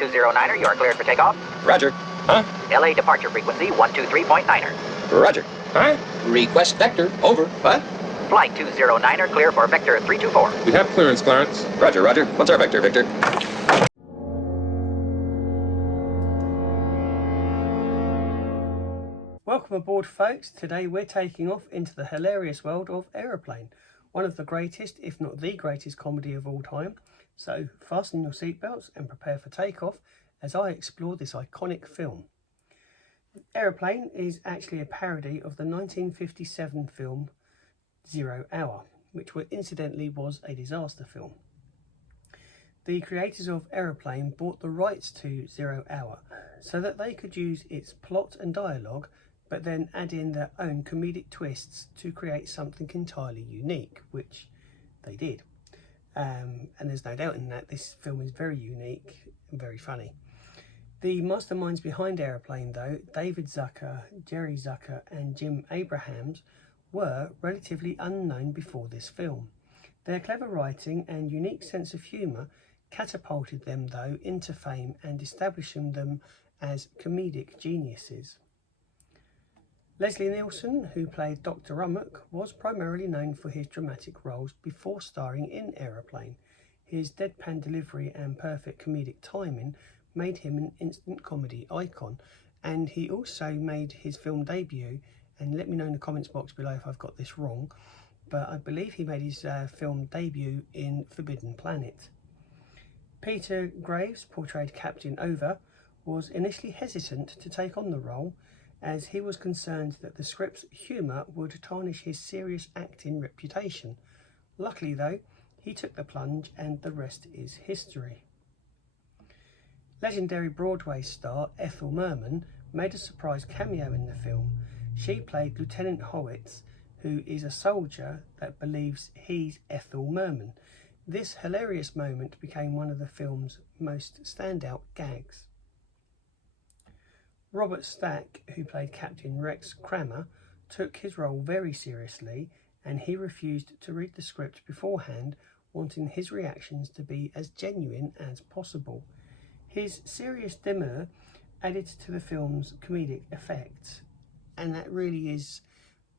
209er, you are cleared for takeoff. Roger. Huh? LA departure frequency 123.9er. Roger. Huh? Request vector. Over. What? Flight 209er, clear for vector 324. We have clearance, Clarence. Roger, Roger. What's our vector, Victor? Welcome aboard, folks. Today we're taking off into the hilarious world of Aeroplane, one of the greatest, if not the greatest, comedy of all time. So fasten your seatbelts and prepare for takeoff as I explore this iconic film. Aeroplane is actually a parody of the 1957 film 0 Hour, which incidentally was a disaster film. The creators of Aeroplane bought the rights to 0 Hour so that they could use its plot and dialogue, but then add in their own comedic twists to create something entirely unique, which they did. And there's no doubt in that this film is very unique and very funny. The masterminds behind Aeroplane, though, David Zucker, Jerry Zucker and Jim Abrahams, were relatively unknown before this film. Their clever writing and unique sense of humour catapulted them, though, into fame and establishing them as comedic geniuses. Leslie Nielsen, who played Dr. Rummock, was primarily known for his dramatic roles before starring in Aeroplane. His deadpan delivery and perfect comedic timing made him an instant comedy icon, and he also made his film debut, and let me know in the comments box below if I've got this wrong, but I believe he made his film debut in Forbidden Planet. Peter Graves, portrayed Captain Over, was initially hesitant to take on the role, as he was concerned that the script's humour would tarnish his serious acting reputation. Luckily, though, he took the plunge and the rest is history. Legendary Broadway star Ethel Merman made a surprise cameo in the film. She played Lieutenant Howitz, who is a soldier that believes he's Ethel Merman. This hilarious moment became one of the film's most standout gags. Robert Stack, who played Captain Rex Kramer, took his role very seriously, and he refused to read the script beforehand, wanting his reactions to be as genuine as possible. His serious demeanour added to the film's comedic effects, and that really is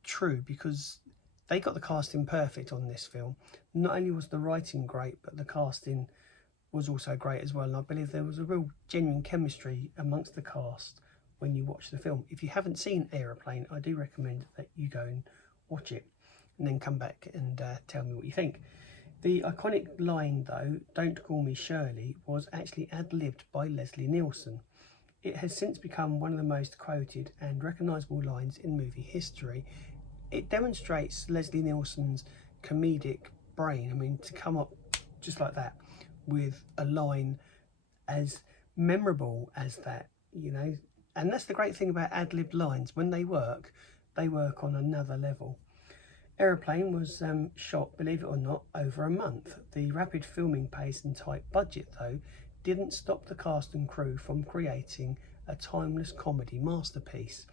true because they got the casting perfect on this film. Not only was the writing great, but the casting was also great as well, and I believe there was a real genuine chemistry amongst the cast when you watch the film. If you haven't seen Aeroplane, I do recommend that you go and watch it and then come back and tell me what you think. The iconic line, though, "Don't call me Shirley," was actually ad-libbed by Leslie Nielsen. It has since become one of the most quoted and recognisable lines in movie history. It demonstrates Leslie Nielsen's comedic brain. I mean, to come up just like that with a line as memorable as that, you know. And that's the great thing about ad-libbed lines. When they work on another level. Aeroplane was shot, believe it or not, over a month. The rapid filming pace and tight budget, though, didn't stop the cast and crew from creating a timeless comedy masterpiece.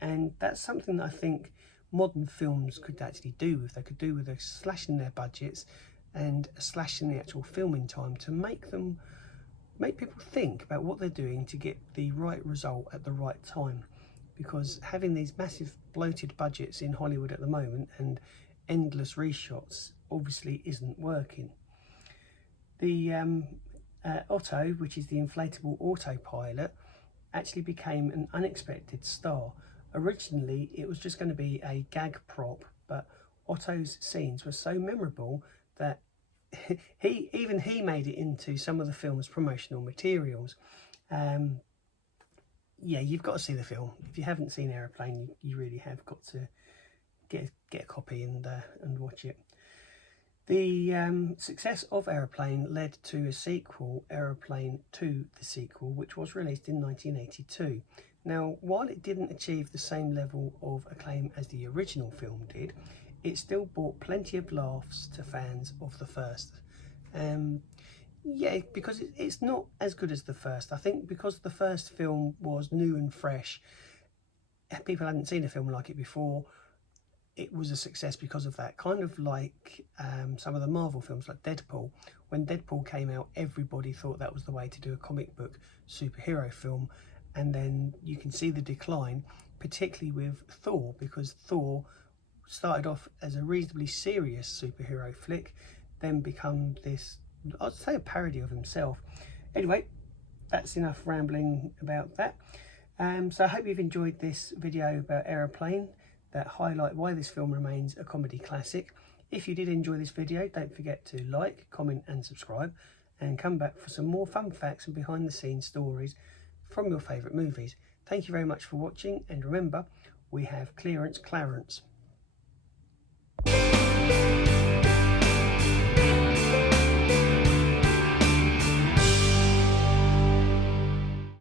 And that's something that I think modern films could actually do with. They could do with a slash in their budgets and a slash in the actual filming time to make people think about what they're doing to get the right result at the right time. Because having these massive bloated budgets in Hollywood at the moment and endless reshots obviously isn't working. The Otto, which is the inflatable autopilot, actually became an unexpected star. Originally it was just going to be a gag prop, but Otto's scenes were so memorable that he made it into some of the film's promotional materials. Yeah, you've got to see the film. If you haven't seen Aeroplane, you really have got to get a copy and watch it. The success of Aeroplane led to a sequel, Aeroplane 2, the sequel, which was released in 1982. Now, while it didn't achieve the same level of acclaim as the original film did, it still brought plenty of laughs to fans of the first. Yeah, because it's not as good as the first. I think because the first film was new and fresh, people hadn't seen a film like it before, it was a success because of that. Kind of like some of the Marvel films, like Deadpool. When Deadpool came out, everybody thought that was the way to do a comic book superhero film, and then you can see the decline, particularly with Thor, because Thor started off as a reasonably serious superhero flick, then become this, I'd say, a parody of himself. Anyway, that's enough rambling about that. So I hope you've enjoyed this video about Aeroplane that highlight why this film remains a comedy classic. If you did enjoy this video, don't forget to like, comment and subscribe, and come back for some more fun facts and behind the scenes stories from your favourite movies. Thank you very much for watching, and remember, we have clearance Clarence.